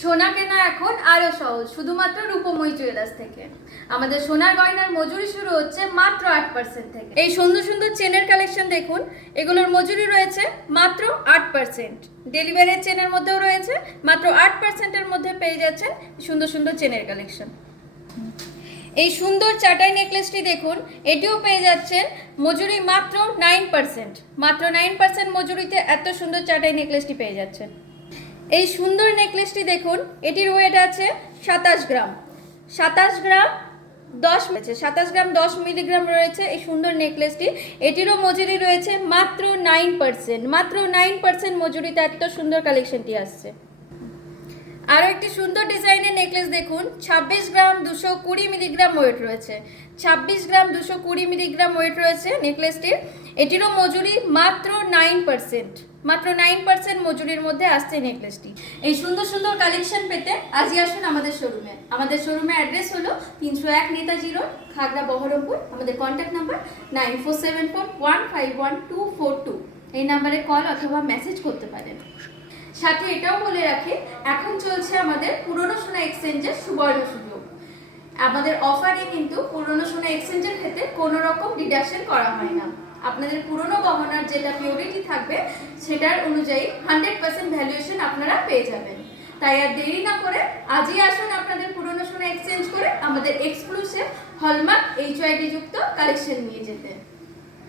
সোনা কেনা এখন আরো সহজ, শুধুমাত্র রূপময়ী জুয়েলার্স থেকে। আমাদের সোনার গয়নার মজুরি শুরু হচ্ছে মাত্র 8% থেকে। এই সুন্দর সুন্দর চেনের কালেকশন দেখুন, এগুলোর মজুরি রয়েছে মাত্র 8%। ডেলিভারি চেনের মধ্যেও রয়েছে, মাত্র 8%-এর মধ্যে পেয়ে যাচ্ছেন সুন্দর সুন্দর চেনের কালেকশন। এই সুন্দর চাটাই নেকলেসটি দেখুন, এটিও পেয়ে যাচ্ছেন মজুরি মাত্র 9%। মাত্র 9% মজুরিতে এত সুন্দর চাটাই নেকলেসটি পেয়ে যাচ্ছেন। এই সুন্দর নেকলেসটি দেখুন, এটির ওয়েট আছে 27 গ্রাম। 27 গ্রাম 10 মিলিগ্রাম রয়েছে এই সুন্দর নেকলেসটি। এটিরও মজুরি রয়েছে মাত্র 9%। মাত্র 9% মজুরিতে এত সুন্দর কালেকশনটি আসছে। আরও একটি সুন্দর ডিজাইনের নেকলেস দেখুন, 26 গ্রাম 220 মিলিগ্রাম ওয়েট রয়েছে। 26 গ্রাম 220 মিলিগ্রাম ওয়েট রয়েছে নেকলেসটির। এটিরও মজুরি মাত্র 9%। মাত্র 9% মজুরির মধ্যে আসছে নেকলেসটি। এই সুন্দর সুন্দর কালেকশন পেতে আজই আসুন আমাদের শোরুমে। আমাদের শোরুমের অ্যাড্রেস হলো 301 নেতাজি রোড, খাগড়া, বহরমপুর। আমাদের কন্ট্যাক্ট নাম্বার 9474151242। এই নাম্বারে কল অথবা মেসেজ করতে পারেন। সাথে এটাও বলে রাখি, এখন চলছে আমাদের পুরনো সোনা এক্সচেঞ্জের সুবর্ণ সুযোগ। আমাদের অফারে কিন্তু পুরনো সোনা এক্সচেঞ্জের ক্ষেত্রে কোনো রকম ডিডাকশন করা হয় না। আপনাদের পুরনো গহনার যেটা পিওরিটি থাকবে সেটার অনুযায়ী 100% ভ্যালুয়েশন আপনারা পেয়ে যাবেন। তাই আর দেরি না করে আজই আসুন আপনাদের পুরনো সোনা এক্সচেঞ্জ করে আমাদের এক্সক্লুসিভ হলমার্ক HID যুক্ত কালেকশন নিয়ে যেতে।